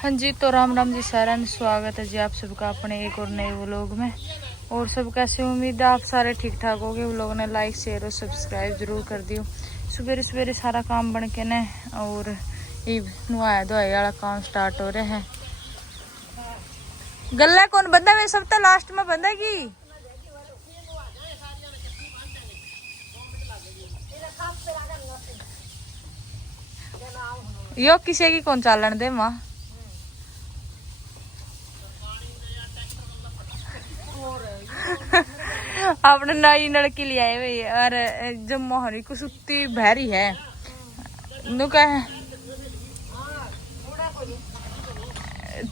हाँ जी, तो राम राम जी सारा स्वागत है जी आप सबका अपने एक और नए व्लॉग में। और सब कैसे, उम्मीद है आप सारे ठीक ठाक हो गए। व्लॉग ने लाइक शेयर और सब्सक्राइब जरूर कर दियो। सवेरे सवेरे सारा काम बन के ने और ये नुआया धोया वाला काम स्टार्ट हो रहा है। गल्ला कौन बंदा वे सब तो लास्ट में बंदा की यो किसी की कौन चालन दे माँ आपने नई लड़की ले आए भाई। और जम्मू हरी कुसुत्ती भैरी है नु कह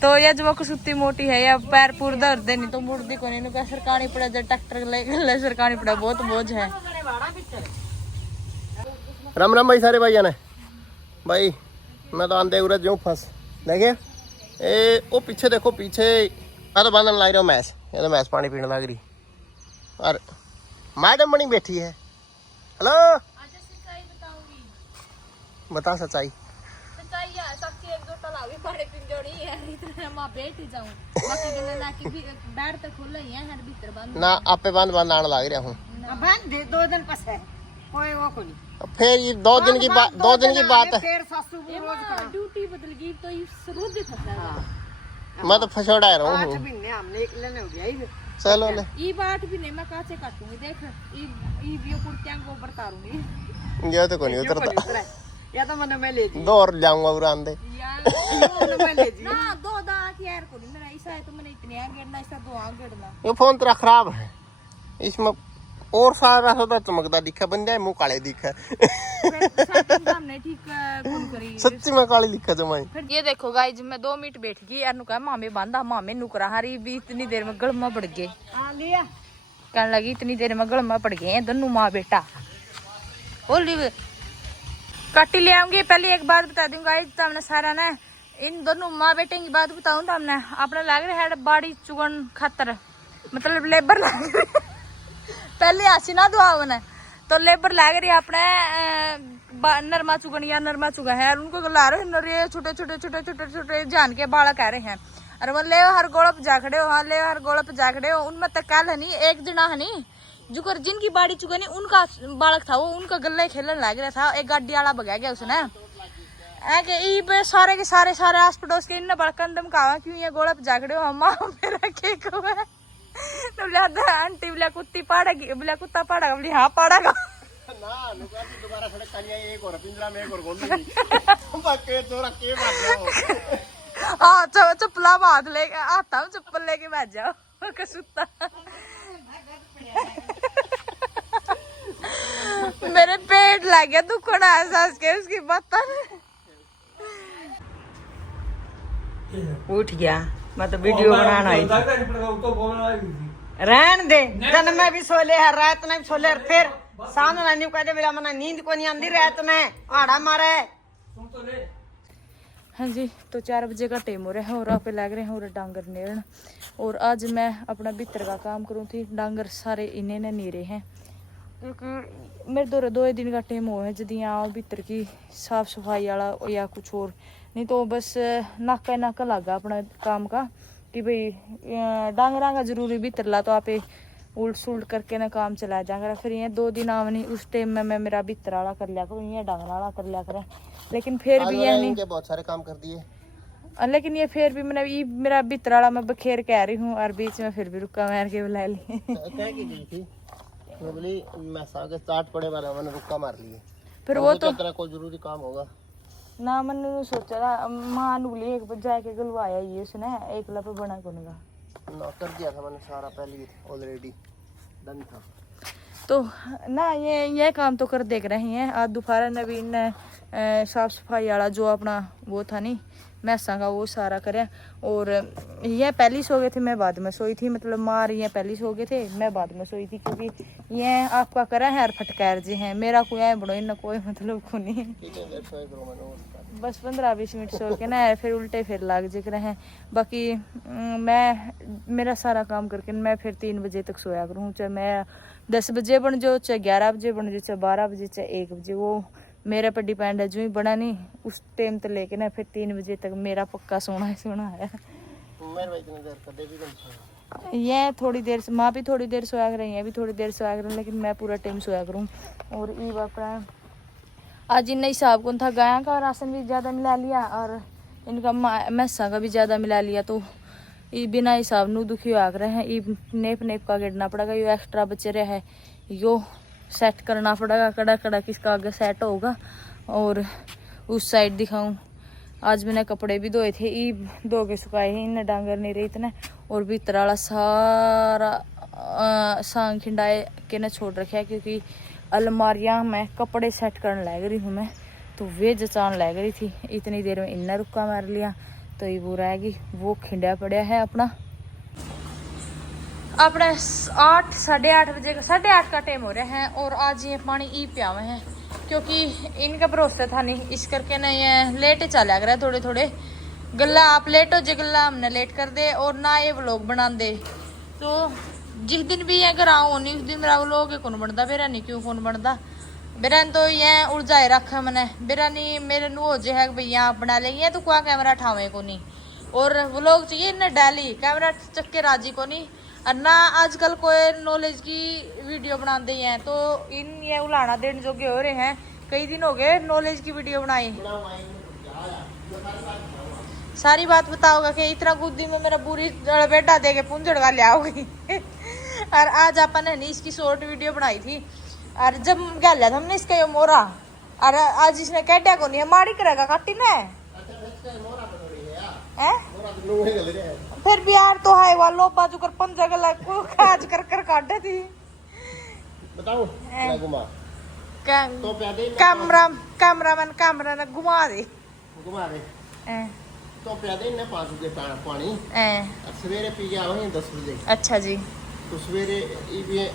तो या जब कुसुत्ती मोटी है या पैर पूर दर्द दे नहीं तो मुड़दी को नहीं नु कह सरकारी पड़ा जब ट्रैक्टर ले सरकारी पड़ा बहुत बोझ है। राम राम भाई सारे भाई ने भाई मैं तो आंदे उरे जो फंस देखे ए वो पीछे देखो पीछे मैं तो बांधन ला रहा हूँ मैस ये तो मैस पानी पीने लग रही और मैडम बनी बैठी है। हेलो बता सच्चाई सबकी एक दो तलावी पानी पीन जोड़ी है इतना मां बैठ ही जाऊं बाकी गले लाके भी बैठ तक खुला ही है हर भीतर बंद ना आपे बांध बांध आने लग रहा हूँ बांध दे 2 दिन पस है कोई वो को नहीं फिर ये 2 दिन की बात 2 दिन की बात है। फिर सासू रोज ड्यूटी बदल गई तो ये शुरू भी फंसा मैं तो फसोड़ा रहा हूँ 8 महीने हमने एक लेने हो गया ही चलो ले ये बात भी नहीं मैं काचे काटूंगी देख ये वीडियो कुर्तियां को ऊपर तारूंगी ये तो कोई नहीं उतरता या तो मैंने मैं ले दी 2 और जाऊंगा उरा आंदे यार मैं ले दी ना 2 दांत यार को नहीं मेरा ऐसा है तो मैंने इतने आ गिरना ऐसा 2 आ गिरना ये फोन तेरा खराब है इसमें और सारा सोदा चमकदा दिखा बंदे मुंह काले दिखा हमने ठीक कौन करी सच्ची में काली दिखा जमाई। ये देखो गाइस मैं 2 मिनट बैठ गई यार नु कहा मामे बांधा मामे नुकरा हरी भी इतनी देर में गलमा पड़ गए आ लिया कहने लगी इतनी देर में गलमा पड़ गए दोनों माँ बेटा। ओ लिव काटी ले आऊंगी। पहले एक बात बता दूंगा गाइस तुमने सारा ना इन दोनों माँ बेटे की बात बताऊं तो हमने अपने लग रहा है बाड़ी चुगन खातर मतलब लेबर लग रही पहले आसी ना दुआ बने तो लेबर लग रही अपने नरमा चुगन या नरमा चुगा है उनको ला रहे हैं छोटे छोटे छोटे छोटे छोटे जान के बाड़ा कह रहे हैं। और वो ले हर गोड़ा पे जा खड़े हो हाँ ले हर गोड़ा पे जा खड़े हो उनमें तक कल है नहीं एक जना है नहीं जो कर जिनकी बाड़ी चुगनी उनका बालक था वो उनका गले खेलने लग रहा था। एक गाड़ी वाला भगा गया उसने पे सारे के सारे सारे आस पड़ोस के इन बड़ा कंदम का क्यों ये गोड़ा पे जा खड़े हो हम मेरा केक हुआ है तो बोले आंटी बोले कुत्ती पाड़ेगी बोले कुत्ता पाड़ेगा बोली हाँ पाड़ेगा ना नुका दोबारा सड़क कालिया एक और पिंजरा में एक और गोंदी बाके तोरा के मार जाओ हाँ चप्पला हाथ लेके आता हूँ चप्पल लेके बैठ जाओ कसुत्ता मेरे पेट लग गया दुखड़ा एहसास के उसकी बात उठ गया मैं तो वीडियो बनाना आई रहन दे दिन में भी सोले है रात में भी सोले फिर शाम में नहीं कहते मेरा मना नींद को नहीं आंदी रात में आड़ा मारे। हाँ जी तो 4 बजे का टाइम हो रहा है और आप लग रहे हैं और डांगर नेरण और आज मैं अपना भीतर का काम करूँ थी डांगर सारे इन्हें ने नीरे हैं क्योंकि मेरे 2 दिन का टाइम हो है जदि आओ भीतर की साफ सफाई वाला या कुछ और नहीं तो बस नाका लगा अपना काम का कि भाई डांगरा का जरूरी भीतर ला तो आप उल्ट सुल्ट करके ना काम चला जाएगा। फिर ये 2 दिन आवनी उस टाइम में मैं मेरा भीतर वाला कर लिया करूँ ये डांगरा वाला कर लिया करें लेकिन फिर भी ये नहीं बहुत सारे काम कर दिए लेकिन ये फिर भी मैंने ये मेरा भीतर वाला मैं बखेर कह रही हूँ और बीच में फिर भी रुका मार के बुला ली क्या की गई थी मैं बोली मैं सागे चाट पड़े वाला मैंने रुक्का मार लिए फिर वो तो तेरा कोई जरूरी काम होगा ना मैंने सोचा था मां नुली एक बार जाके गलवाया ये उसने एक लप बना कोनेगा ना कर दिया था मैंने सारा पहले ऑलरेडी डन था तो ना ये काम तो कर देख रहे हैं। आज दोपहर नवीन ने साफ सफाई वाला जो अपना वो था नहीं मैसा का वो सारा करे और ये पहली सो गए थे मैं बाद में सोई थी मतलब मार ये पहली सो गए थे मैं बाद में सोई थी क्योंकि ये आपका करा है फटकार जी है मेरा कोई है बड़ो ना कोई मतलब को नहीं बस 15-20 मिनट सो के ना फिर उल्टे फिर लाग जिक रहे हैं। बाकी मैं मेरा सारा काम करके मैं फिर 3 बजे तक सोया करूँ चाहे मैं 10 बजे बन जाओ चाहे 11 बजे बन जाओ चाहे 12 बजे चाहे 1 बजे वो मेरे पर डिपेंड है, जो ही बना नहीं उस टाइम तो लेके ना फिर 3 बजे तक मेरा पक्का सोना है। मेरे भाई इतनी देर कदे भी नहीं सोया। ये थोड़ी देर से माँ भी थोड़ी देर सोया कर रही है, भी थोड़ी देर सोया कर, लेकिन मैं पूरा टाइम सोया करूँ। और ये बापा आज इन हिसाब को था, गाय का राशन भी ज़्यादा मिला लिया और इनका मैसा का भी ज़्यादा मिला लिया, तो ये बिना हिसाब नू दुखी आग रहे हैं। ये नेप नेप का गिरना पड़ेगा, यो एक्स्ट्रा बचे रहे है, यो सेट करना पड़ेगा, कड़ा कड़ा किसका आगे सेट होगा। और उस साइड दिखाऊं, आज मैंने कपड़े भी धोए थे, ये धो के सुखाए हैं, इन्हें डांगर नहीं रही इतने। और भीतर वाला सारा सांग खिंडाए के न छोड़ रखे है, क्योंकि अलमारियां में कपड़े सेट करने लग रही हूँ मैं, तो वे जचान लग रही थी। इतनी देर में इन्ना रुक्का मार लिया, तो ये वो रहेगी, वो खिंडा पड़ा है अपना 8 साढ़े 8 बजे का 8:30 का टाइम हो रहा है। और आज ये पानी ई पिया हुए हैं, क्योंकि इनका भरोसा था नहीं, इस करके ना ये लेट चला रहा है थोड़े थोड़े। गल्ला आप लेट हो जे, गल्ला हमने लेट कर दे, और ना ये व्लॉग बना दे। तो जिस दिन भी ये घर आओ नहीं उस दिन मेरा व्लॉग कौन बनता, बेरा नहीं क्यों कौन बनता। बेरा तो ये उलझाए रखा मैंने, बेरा नहीं मेरे नु हो जे है भैया आप बना लेंगे तो क्या कैमरा ठावे को नहीं। और व्लॉग चाहिए इन्हें डेली, कैमरा चक्के राजी को नहीं। और ना आजकल कोई नॉलेज की वीडियो बनाते हैं, तो इन ये उलाना दिन जो हो रहे हैं, कई दिन हो गए नॉलेज की वीडियो बनाई। सारी बात बताओगा कि इतना गुद्दी में मेरा पूरी बेटा दे के पुंजड़ का ले आओगी। और आज अपन ने इसकी शॉर्ट वीडियो बनाई थी, और जब गल हमने इसका यो मोरा, और आज इसने कहटा को नहीं माड़ी करेगा काटी ना है? फिर भी यार तो है वालो बाजू कर पंजा गला को खाज कर काटे थी। बताओ क्या घुमा तो प्यादे कैमरामैन कैमरा ने घुमा दे तो प्यादे ने 5 बजे पानी सवेरे पी के आओ 10 बजे। अच्छा जी। तो सवेरे ये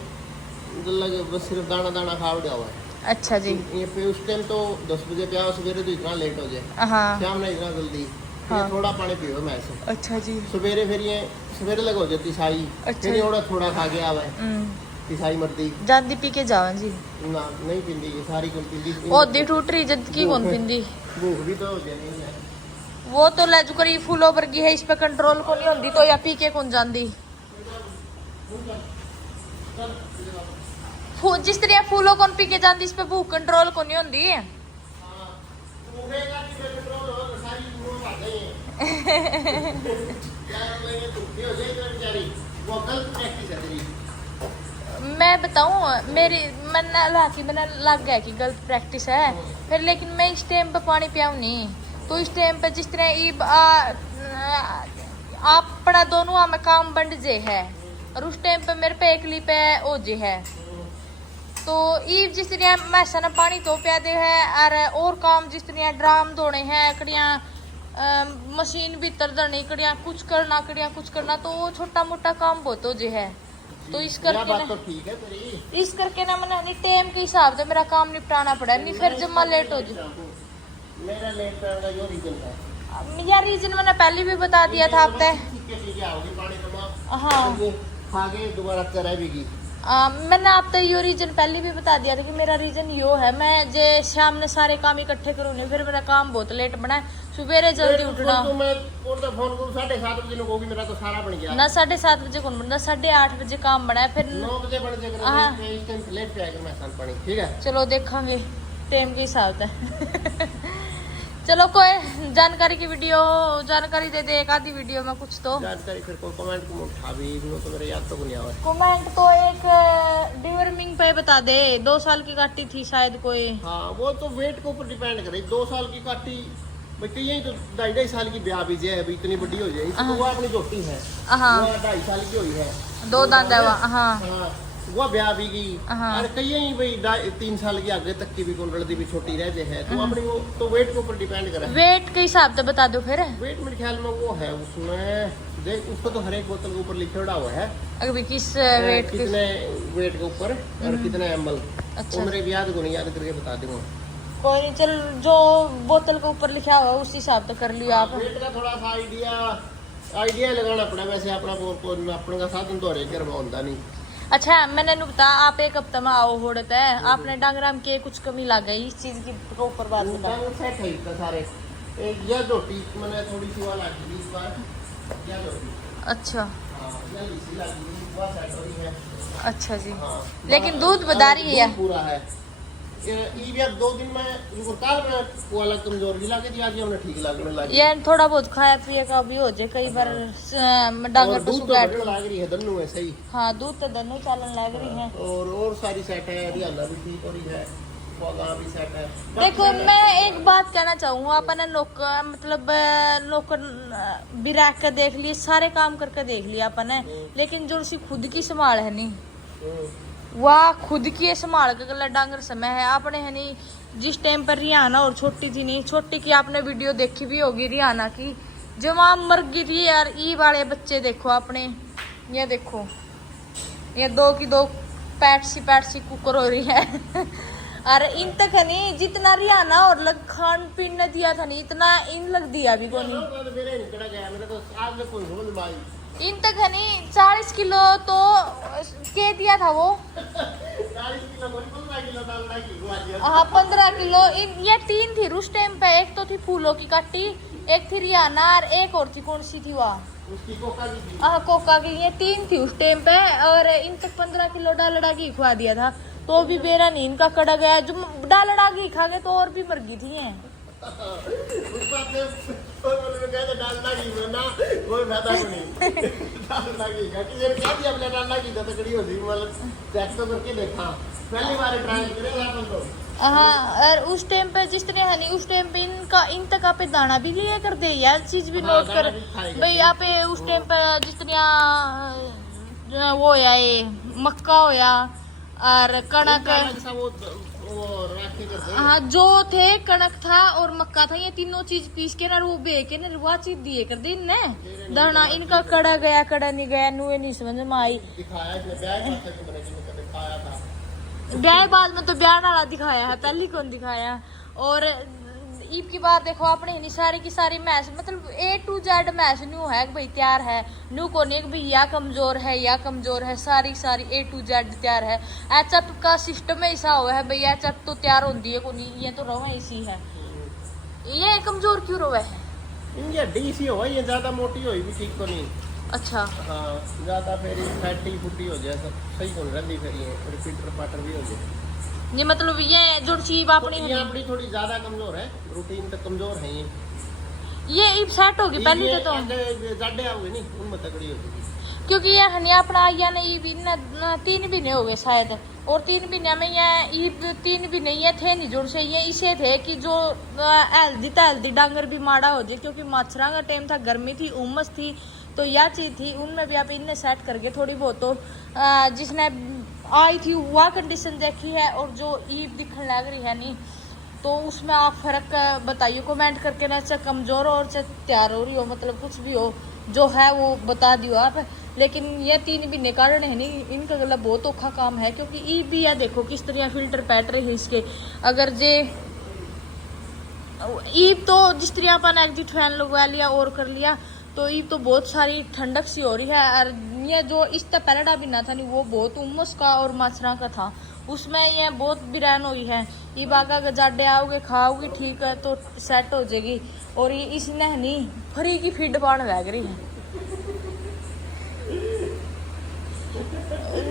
बस सिर्फ दाना दाना खा उड़ा हुआ है। अच्छा जी। ये पे उस टाइम तो 10 बजे पे आओ, सवेरे तो इतना लेट हो जाए। हाँ। शाम में इतना जल्दी। हाँ। थोड़ा पानी पियो मैं से। अच्छा जी। सवेरे फिर ये सवेरे लग हो जाती साई। अच्छा। फिर थोड़ा खा के आवा तिसाई मरती जादी पी के जावा जी ना नहीं पिंदी, ये सारी कौन पिंदी ओदी टूट रही जद की कौन पिंदी। भूख भी तो हो जानी है, वो तो लेजू करी फूलों वर्गी है, इस पे कंट्रोल को नहीं होती, तो या पी के कौन जाती। जिस तरह फूलों कौन पी के जाती, इस पे भूख कंट्रोल को नहीं होती है। मैं बताऊं मेरी मन मैंने लग गया कि गलत प्रैक्टिस है फिर, लेकिन मैं इस टाइम पे पानी पियाऊं नहीं, तो इस टाइम पे जिस तरह अपना दोनों में काम बंट जे है, और उस टाइम पे मेरे पे एकली पे ओ जे है, तो ईब जिस तरह मैसा ने पानी तो पिया दे है, और काम जिस तरह ड्राम धोने हैं, कड़िया मशीन भीतर धरनी, कड़िया कुछ करना, तो वो छोटा मोटा काम बहुत हो जे है। तो इस करके ना, तो ठीक है तेरी। इस करके ना मैंने टाइम के हिसाब से मेरा काम निपटाना पड़ा, नहीं फिर जमा लेट हो जाए। मेरा लेट करने का यो रीजन है यार, रीजन मैंने पहले भी बता दिया था आप तय। हाँ आगे दोबारा कराएगी। मैंने आप तक यो रीजन पहले भी बता दिया था कि मेरा रीजन यो है, मैं जे शाम ने सारे काम इकट्ठे करूँ नहीं, फिर मेरा काम बहुत लेट बना है। सुबेरे जल्दी उठना, तो मैं फोन करूँ 7:30 बजे लोगों की, मेरा तो सारा बन गया ना 7:30 बजे कौन बनता, 8:30 बजे काम बना है, फिर 9 बजे बन जाएगा। इस टाइम लेट पे आएगा मैं सान पानी, ठीक है। चलो देखेंगे टाइम के हिसाब से। चलो कोई जानकारी की वीडियो जानकारी दे दे, एक आधी वीडियो में कुछ तो जानकारी, फिर कोई कमेंट को उठा भी वो तो मेरे याद तो नहीं आवा। कमेंट तो एक डिवर्मिंग पे बता दे, 2 साल की काटी थी शायद कोई। हाँ वो तो वेट के ऊपर डिपेंड करे, 2 साल की काटी बच्चे यही तो 2.5 साल की ब्याह भी है, अभी इतनी बड़ी हो जाए तो वो अपनी छोटी है। हाँ 2.5 साल की हुई है, 2 दांत है वहाँ। हाँ वो ब्याह भी गई। हाँ। और कई भाई 3 साल की आगे तक की भी कुंडल दी भी छोटी रह जाए है, तो अपनी वो तो वेट के ऊपर डिपेंड करे। वेट के हिसाब से बता दो फिर। वेट मेरे ख्याल में वो है उसमें देख, उसको तो हर एक बोतल के ऊपर लिखा हुआ है अभी किस वेट कितने वेट के ऊपर और कितने ml। अच्छा। तो मेरे याद को नहीं, याद करके बता दूंगा। कोई नहीं, चल जो बोतल के ऊपर लिखा हुआ उस हिसाब से कर लियो आप। वेट का थोड़ा सा आइडिया लगाना पड़ा, वैसे अपना अपने का साधन तो हर एक घर में होता नहीं। अच्छा मैंने नु बता आप एक हफ्ता में आओ होड़त है आपने डांगराम के कुछ कमी लग गई इस चीज की ऊपर बात बता। सेट है इतना सारे एक यह रोटी मैंने थोड़ी सी वाला लगी इस बार यह रोटी। अच्छा हाँ यह इसी लगी वो सेट हो रही है। अच्छा जी हाँ लेकिन दूध बता रही है पूरा है ये यार 2 दिन में इनको काल में वाला कमजोर भी लगे दिया हमने ठीक लगने लगी ये थोड़ा बहुत खाया पिए का भी हो जाए कई बार डांगर दूध पशु तो काट बढ़ने लग रही है दन्नू ऐसे ही। हाँ दूध तो दोनों चालन लग रही है और सारी सेट है हरियाणा भी ठीक हो रही है पौधा भी सेट है। देखो मैं एक बात कहना चाहूँगा अपने नौकर मतलब नौकर भी रख कर देख लिए सारे काम करके देख लिया अपने लेकिन जो उसकी खुद की संभाल है नहीं वाह खुद की संभाल के गला डांगर समय है आपने है नहीं जिस टाइम पर रियाना और छोटी थी नहीं छोटी की आपने वीडियो देखी भी होगी रियाना की जब वहाँ मर गई थी यार ई वाले बच्चे देखो आपने ये देखो ये 2 की 2 पैट सी कुकर हो रही है अरे इन तक है नहीं जितना रियाना और लग खान पीन ने दिया था नहीं इतना इन लग दिया भी को नहीं इन तक है नहीं 40 किलो तो के दिया था वो 15 किलो ये 3 थी उस टाइम पे एक तो थी फूलों की कट्टी एक थी रियाना और एक और थी कौन सी थी वह कोका की ये 3 थी उस टाइम पे और इन तक 15 किलो डालडा घी खुआ दिया था तो भी बेरा नहीं इनका कड़ा गया जो डालडा घी खा गए तो और भी मर गई थी हैं। डालना की ना कोई फायदा नहीं डालना की ये क्या दिया हमने डालना की तो तकड़ी होती मतलब चेक तो करके देखा पहली बार ट्राई करेगा अपन तो। हाँ और उस टाइम पे जिस तरह है नहीं उस टाइम पे इनका इन तक आप दाना भी लिया कर दे यार चीज भी नोट कर भाई आप उस टाइम पे जिस तरह वो होया ये मक्का होया और कणक हाँ जो थे कणक था और मक्का था ये तीनों चीज पीस के ना वो बे के ना वो चीज दिए कर दी ने दाना इनका कड़ा गया कड़ा नहीं गया नुए नहीं समझ में आई ब्याह बाद में तो ब्याह नाला दिखाया है पहली कौन दिखाया। और ईद की बात देखो आपने नहीं सारी की सारी मैच मतलब A to Z match new है भाई तैयार है न्यू को नहीं भाई या कमजोर है सारी A to Z तैयार है। एचएफ का सिस्टम ऐसा हुआ है भाई एचएफ तो तैयार होती है को नहीं ये तो रवा इसी है ये कमजोर क्यों रवा है इनकी डीसी हो ये ज्यादा मोटी हुई भी ठीक तो नहीं। अच्छा हाँ ज्यादा फिर फैटी फुटी हो जाए सब सही हो रही फिर ये रिपीटर पाटर भी हो जाए ये मतलब ये जो चीज अपनी थोड़ी ज्यादा कमजोर है रूटीन तक कमजोर है ये इब सेट होगी पहले तो जाडे आओगे नहीं उनमें तगड़ी होगी क्योंकि ये हनिया अपना आया नहीं भी 3 महीने हो गए शायद और 3 महीने में ये ईब 3 भी नहीं है थे नहीं जोड़ से ये इसे थे कि जो हेल्दी डांगर भी माड़ा हो जाए क्योंकि मच्छरा का टाइम था गर्मी थी उमस थी तो यह चीज थी उनमें भी आप इनने सेट करके थोड़ी बहुत तो जिसने आई थी वह कंडीशन देखी है और जो ईद दिखने लग रही है नहीं तो उसमें आप फर्क बताइए कमेंट करके ना चाहे कमजोर और चाहे तैयार हो रही हो मतलब कुछ भी हो जो है वो बता दियो आप। लेकिन ये 3 महीने कारण है नहीं इनका गला बहुत औखा काम है क्योंकि ईद भी है देखो किस तरह फिल्टर पैट रहे हैं इसके अगर जे ईद तो जिस तरह अपन एग्जिट फैन लगवा लिया और कर लिया तो ईद तो बहुत सारी ठंडक सी हो रही है और ये जो इस तक पहले भी ना था नहीं वो बहुत उमस का और माछरा का था उसमें ये बहुत बिरान हुई है ये बागा गजाडे आओगे खाओगे ठीक है तो सेट हो जाएगी और ये इसने नहीं फ्री की फीड पाने लग रही है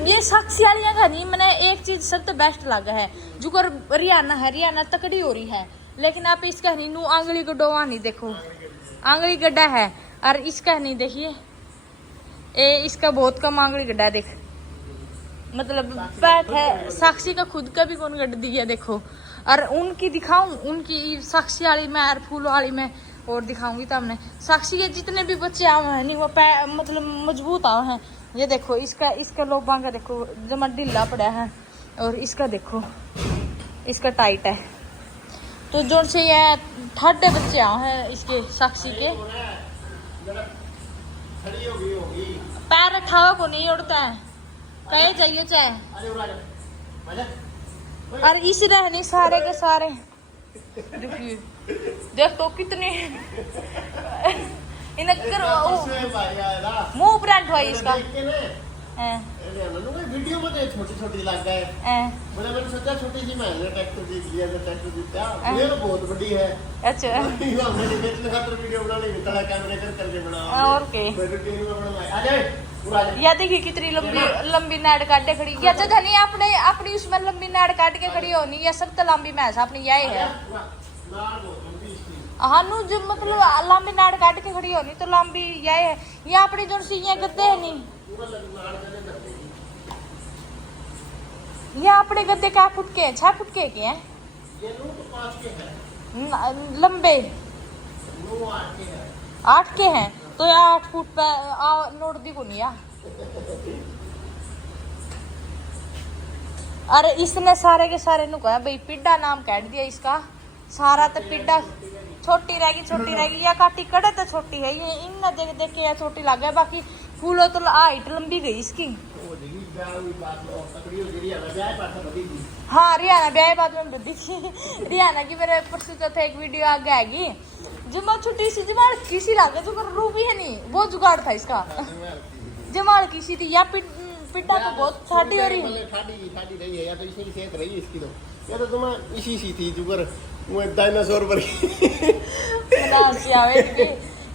ये साक्षी वालियां का नहीं मैंने एक चीज सबसे बेस्ट लगा है जो कर हरियाणा तकड़ी हो रही है लेकिन आप इसका नहीं नू आंगली गड्ढा नहीं देखो आंगली गड्ढा है और इसका नहीं देखिए इसका बहुत कम आंगली गड्ढा देख मतलब पैट है साक्षी का खुद का भी कौन गड्ढ दिया देखो और उनकी दिखाऊं उनकी साक्षी वाली में और फूल वाली में और दिखाऊंगी तो हमने साक्षी के जितने भी बच्चे आए हैं नहीं वो मतलब मजबूत आए हैं ये देखो इसका लोबां का देखो जमा ढीला पड़ा है और इसका देखो इसका टाइट है तो जो से ये 3 बच्चे आए हैं इसके साक्षी के पैर रखा हुआ को नहीं उड़ता है कहे चाहिए चाहे और इस रहने सारे के सारे देखिए देख तो कितने इन्हें मुंह प्रिंट हुआ इसका हैं वीडियो में तो छोटी छोटी लग गए हैं मैंने सोचा छोटी सी मैं ट्रैक्टर जीत लिया तो ट्रैक्टर जीता ये तो बहुत बड़ी है। अच्छा हमने बेचने खातर वीडियो बना ली तड़ा कैमरे करके बना और के टीवी में बना आ जाए पूरा आ जाए। या देखिए कितनी लंबी लंबी नाड़ काटे खड़ी या तो धनी अपने अपनी उसमें लंबी नाड़ काट के खड़ी होनी या सब तो लंबी भैंस अपनी यही है हानू जो मतलब लंबी नाड़ काट के खड़ी होनी तो लंबी यही है ये अपनी जो सी ये गद्दे है नहीं ये अपने गद्दे क्या फुट के 6 फुट के हैं ये 5 के है लंबे 8 के हैं तो यार 8 फुट पे नोट दी को नहीं यार। अरे इसने सारे के सारे नु कहा भाई पिड्डा नाम काट दिया इसका सारा तो पिड्डा छोटी रहेगी या काटी कड़े तो छोटी है ये इन न देख देख के या छोटी लग गया बाकी फूलों तो हाइट लंबी गई इसकी। हाँ रियाना ब्याह बाद में वृद्धि रियाना की मेरे परसों चौथा एक वीडियो आगे आएगी जमा छोटी सी जमाल किसी लागे जो रूबी है नहीं वो जुगाड़ था इसका जमाल किसी थी या पिड्डा तो बहुत ठाडी हो रही है ठाडी रही है या तो इसी सेहत रही इसकी तो या तो तुम इसी सी थी जुगर वो डायनासोर पर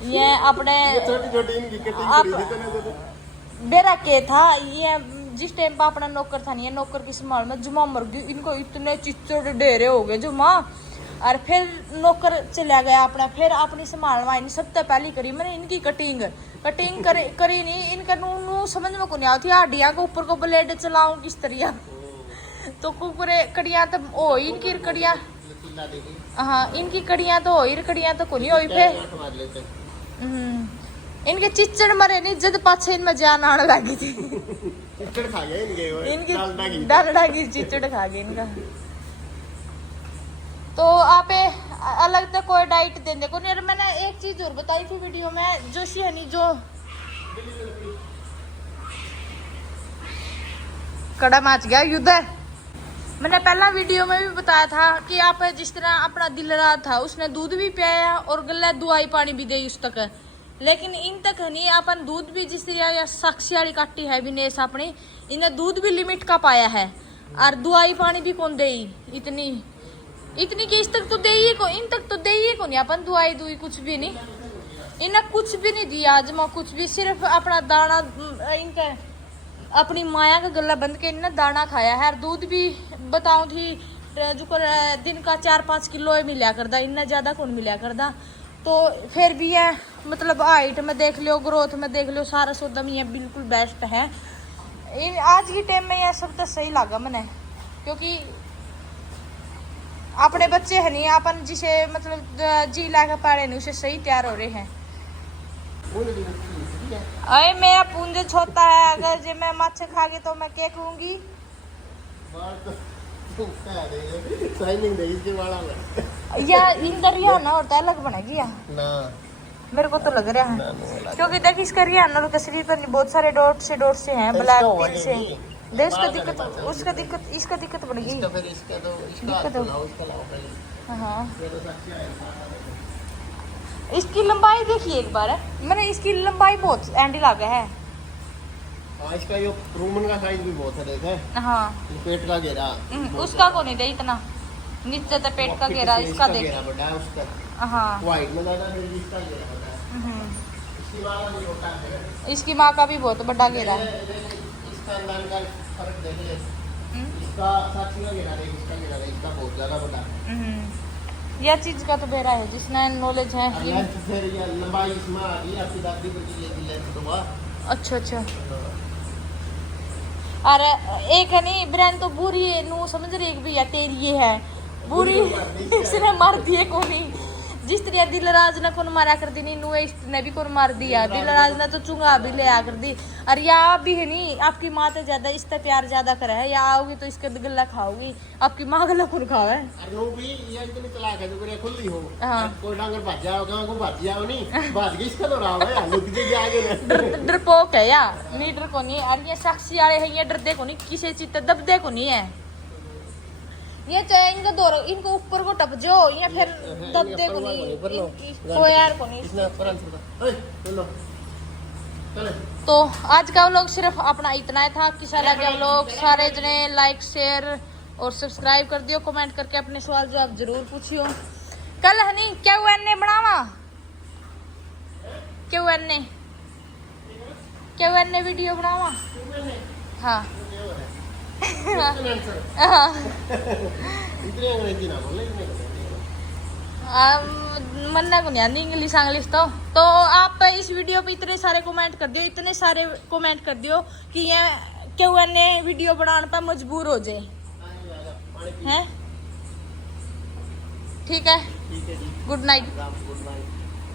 ये अपने छोटी छोटी इनकी कटिंग करी थी तो मेरा के था ये जिस टाइम पर अपना नौकर था नहीं ये नौकर की संभाल में जुमा मर गई इनको इतने चिच्चड़ डेरे हो गए जुमा और फिर नौकर चला गया अपना फिर अपनी संभाल में सबसे पहली करी मैंने इनकी कटिंग करी नहीं इनका नू समझ में को नहीं आती हड्डियां के ऊपर को ब्लेड चलाऊं किस तरह तो कुकरे कड़ियां तो हो इनकी कड़ियां हाँ इनकी कड़ियां तो हो कड़ियां तो को नहीं हुई फिर इनके चिच्चड़ मरे नहीं जद पाछे इनमें जान आने लगी थी चिच्चड़ खा गए इनकी डालडा की चिच्चड़ खा गई इनका। तो आप अलग तो कोई डाइट देने को नहीं। मैंने एक चीज और बताई थी वीडियो में जो सी हनी जो कड़ा माच गया युद्ध मैंने पहला वीडियो में भी बताया था कि आप जिस तरह अपना दिल रहा था उसने दूध भी पियाया और गला दवाई पानी भी दी उस तक लेकिन इन तक नहीं अपन दूध भी जिस तरह या साक्षी वाली काटी है विनेश अपनी इन्हें दूध भी लिमिट का पाया है और दवाई पानी भी कौन दे इतनी कि इस तक तो दे ही को इन तक तो दे ही को नहीं अपन दवाई दुई कुछ भी नहीं इन्हें कुछ भी नहीं दिया जमा कुछ भी सिर्फ अपना दाना इनका अपनी माया का गला बंद के इन्हें दाना खाया है और दूध भी बताऊं थी जो दिन का 4-5 किलो मिला करदा इतना ज्यादा कौन मिला करदा तो फिर भी है मतलब हाइट में देख लो ग्रोथ में देख लो सारा सौदा में ये बिल्कुल बेस्ट है आज की टाइम में यह सब तो सही लगा मैंने क्योंकि अपने बच्चे है नहीं अपन जिसे मतलब जी ला के पाड़े नहीं उसे सही तैयार हो रहे हैं। अरे मेरा पूंज छोटा है अगर जे मैं मच्छर खा गई तो मैं क्या कहूंगी या इंदर रिहाना और अलग बनेगी या ना मेरे को तो लग रहा है क्योंकि देख इसका रिहाना और शरीर पर बहुत सारे डॉट से हैं ब्लैक पिल से देख उसका दिक्कत इसका दिक्कत बनेगी दिक्कत हाँ इसकी लंबाई देखिए एक बार मैंने इसकी लंबाई बहुत एंडी लगा है इसका ये रूमन का साइज भी बहुत है देखे हाँ पेट का घेरा उसका को नहीं दे इतना नीचे तो पेट का घेरा इसका देख हाँ वाइट में ज्यादा इसका घेरा इसकी माँ का भी बहुत बड़ा घेरा है इसका अंदर का फर्क देखे इसका साक्षी का घेरा है इसका घेरा है इसका बहुत ज्यादा बड़ा यह चीज का तो बेरा है जिसने नॉलेज है फिर ये लंबाई इसमें आ गई आपकी दादी को लेती तो अच्छा अरे एक है नहीं ब्रांड तो बुरी है नू समझ रही एक भैया तेरी ये है बुरी इसने मार दिए को नहीं जिस तरह दिलराज ने कौन मारा कर दी नहीं नू इसने भी कौन मार दिया दिलराज ने तो चुंगा भी ले आ कर दी और या आप भी है नहीं आपकी माँ तो ज्यादा इससे प्यार ज्यादा करे है या आओगी तो इसके गला खाओगी आपकी माँ गला कौन खाओ है खुली हो कोई डांगर भाज जाओ को भाज जाओ नहीं भाज गई इसका तो राव है लुक जे आगे डरपोक है या नहीं डर को नहीं और ये साक्षी वाले है ये डरते को नहीं किसी चीज तक दबदे को नहीं है ये चाहे इनको दो इनको ऊपर को टप जो या फिर दबदे को नहीं को यार को नहीं तो आज का व्लॉग सिर्फ अपना इतना ही था। किसा लगा व्लॉग, सारे जने लाइक शेयर और सब्सक्राइब कर दियो, कमेंट करके अपने सवाल जवाब जरूर पूछियो। कल हनी क्या हुआ ने बनावा, क्या हुआ ने वीडियो बनावा। हाँ हाँ मन्ना को नहीं आती इंग्लिश इंग्लिश तो आप इस वीडियो पे इतने सारे कमेंट कर दियो कि ये क्यों ने वीडियो बनाने पर मजबूर हो जाए हैं। ठीक है, गुड नाइट।